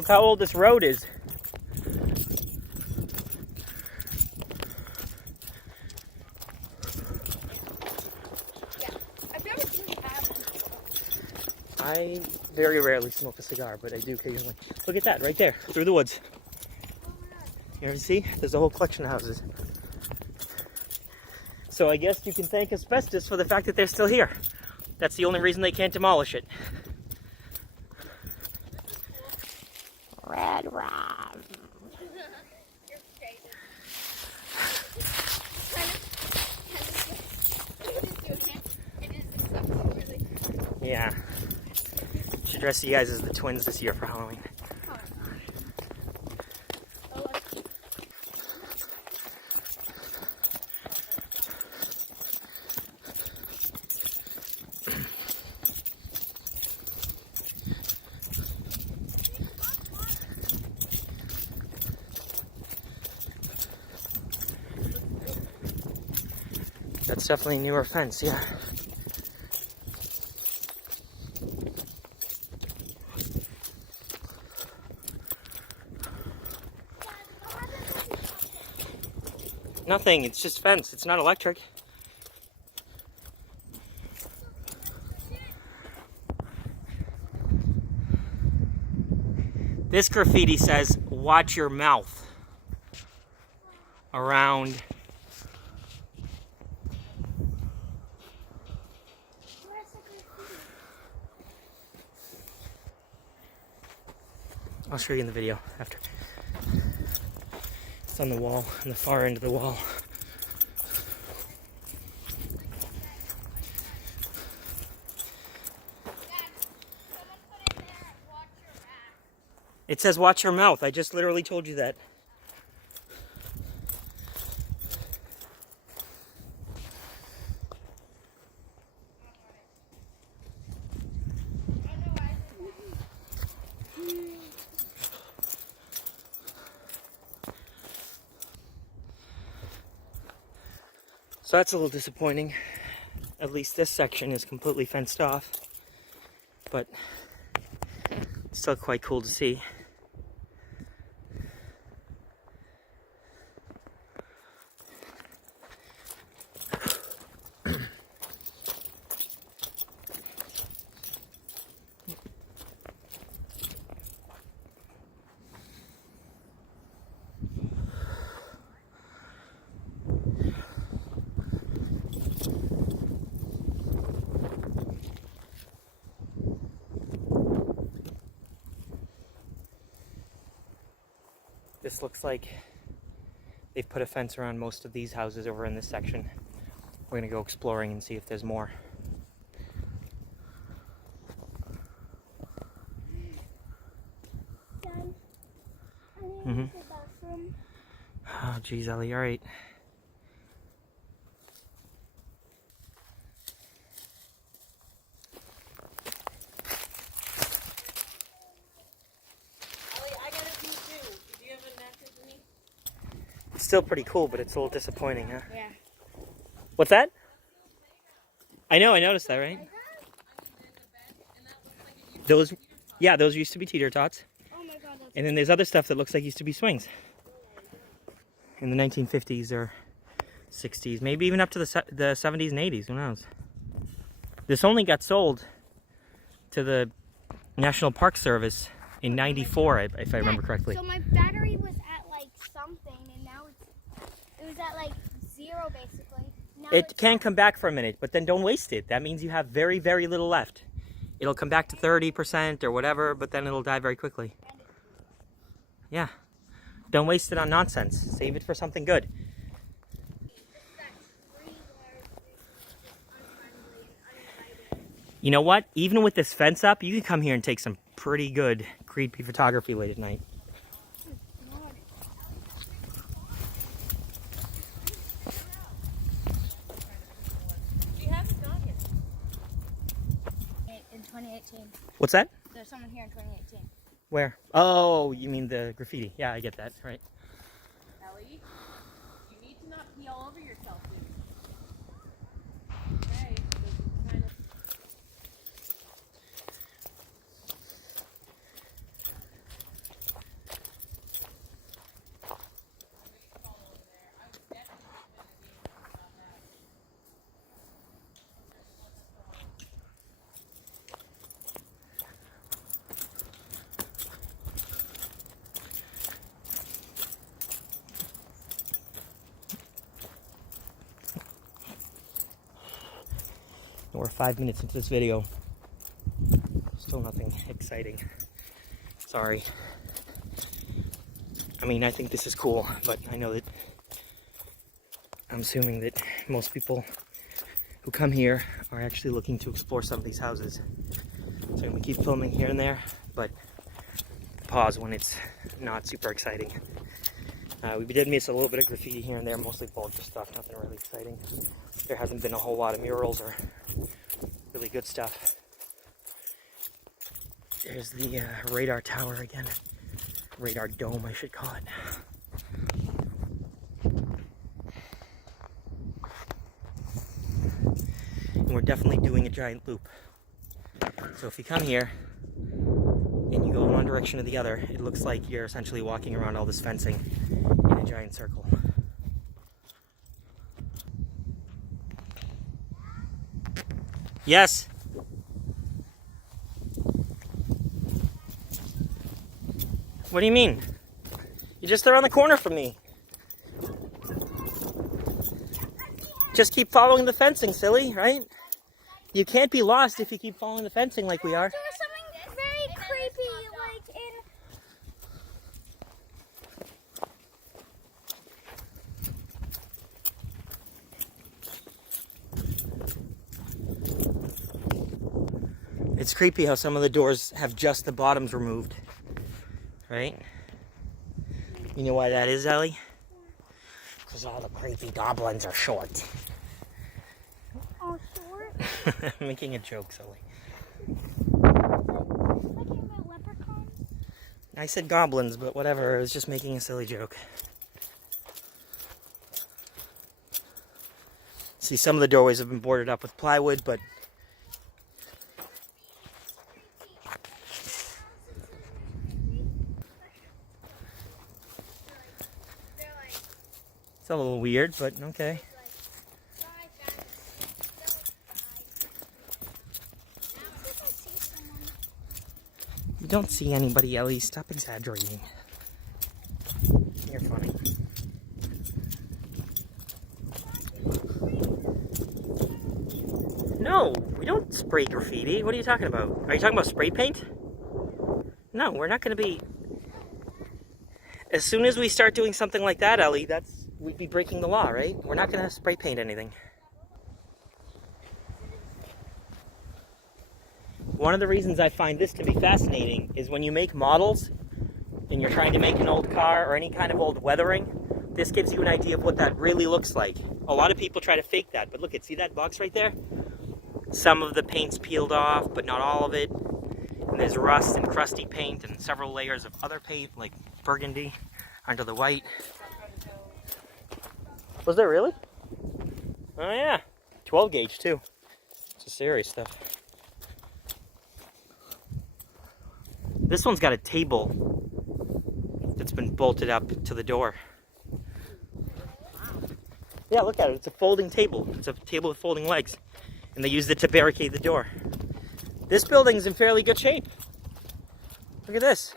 Look how old this road is. Yeah, I've never seen you have one. I very rarely smoke a cigar, but I do occasionally. Look at that, right there, through the woods. You ever see? There's a whole collection of houses. So I guess you can thank asbestos for the fact that they're still here. That's the only reason they can't demolish it. Red Rob. Yeah. Should dress you guys as the twins this year for Halloween. That's definitely a newer fence, yeah. Nothing, it's just fence, it's not electric. This graffiti says, "Watch your mouth," around I'll show you in the video after. It's on the wall, on the far end of the wall. It says watch your mouth. I just literally told you that. So that's a little disappointing. At least this section is completely fenced off, but it's still quite cool to see. This looks like they've put a fence around most of these houses over in this section. We're gonna go exploring and see if there's more. Dad, I need Mm-hmm. to use the bathroom. Oh, geez, Ellie, all right. It's still pretty cool, but it's a little disappointing, huh? Yeah. What's that? I know, I noticed that, right? Those, yeah, those used to be teeter tots. Oh my god, that's And then there's other stuff that looks like used to be swings. In the 1950s or 60s, maybe even up to the 70s and 80s, who knows? This only got sold to the National Park Service in '94, if I remember correctly. So my battery was at like something, and now it was at like 0 basically. Now It can come back for a minute, but then don't waste it. That means you have very, very little left. It'll come back to 30% or whatever, but then it'll die very quickly. Yeah. Don't waste it on nonsense. Save it for something good. You know what? Even with this fence up, you can come here and take some pretty good creepy photography late at night. In 2018. What's that? There's someone here in 2018. Where? Oh, you mean the graffiti. Yeah, I get that. Right. Ellie, you need to not pee all over yourself, please. Okay, so kind of... We're 5 minutes into this video. Still nothing exciting. Sorry. I mean, I think this is cool, but I know that I'm assuming that most people who come here are actually looking to explore some of these houses. So I'm going to keep filming here and there, but pause when it's not super exciting. We did miss a little bit of graffiti here and there, mostly vulture stuff, nothing really exciting. There hasn't been a whole lot of murals or really good stuff. There's the radar tower again. Radar dome, I should call it. And we're definitely doing a giant loop. So if you come here and you go in one direction or the other, it looks like you're essentially walking around all this fencing in a giant circle. Yes? What do you mean? You're just around the corner from me. Just keep following the fencing, silly, right? You can't be lost if you keep following the fencing like we are. There was something very creepy, like in... It's creepy how some of the doors have just the bottoms removed, right? You know why that is, Ellie? Because all the creepy goblins are short. Oh, short? I'm making a joke, silly. Talking about leprechauns? I said goblins, but whatever. I was just making a silly joke. See, some of the doorways have been boarded up with plywood, but it's a little weird, but okay. You don't see anybody, Ellie. Stop exaggerating. You're funny. No, we don't spray graffiti. What are you talking about? Are you talking about spray paint? No, we're not going to be... As soon as we start doing something like that, Ellie, we'd be breaking the law, right? We're not going to spray paint anything. One of the reasons I find this to be fascinating is when you make models and you're trying to make an old car or any kind of old weathering, this gives you an idea of what that really looks like. A lot of people try to fake that, but look, see that box right there? Some of the paint's peeled off, but not all of it. And there's rust and crusty paint and several layers of other paint, like burgundy, under the white. Was there really? Oh yeah, 12 gauge too. It's serious stuff. This one's got a table that's been bolted up to the door. Yeah, look at it. It's a folding table. It's a table with folding legs. And they used it to barricade the door. This building's in fairly good shape. Look at this.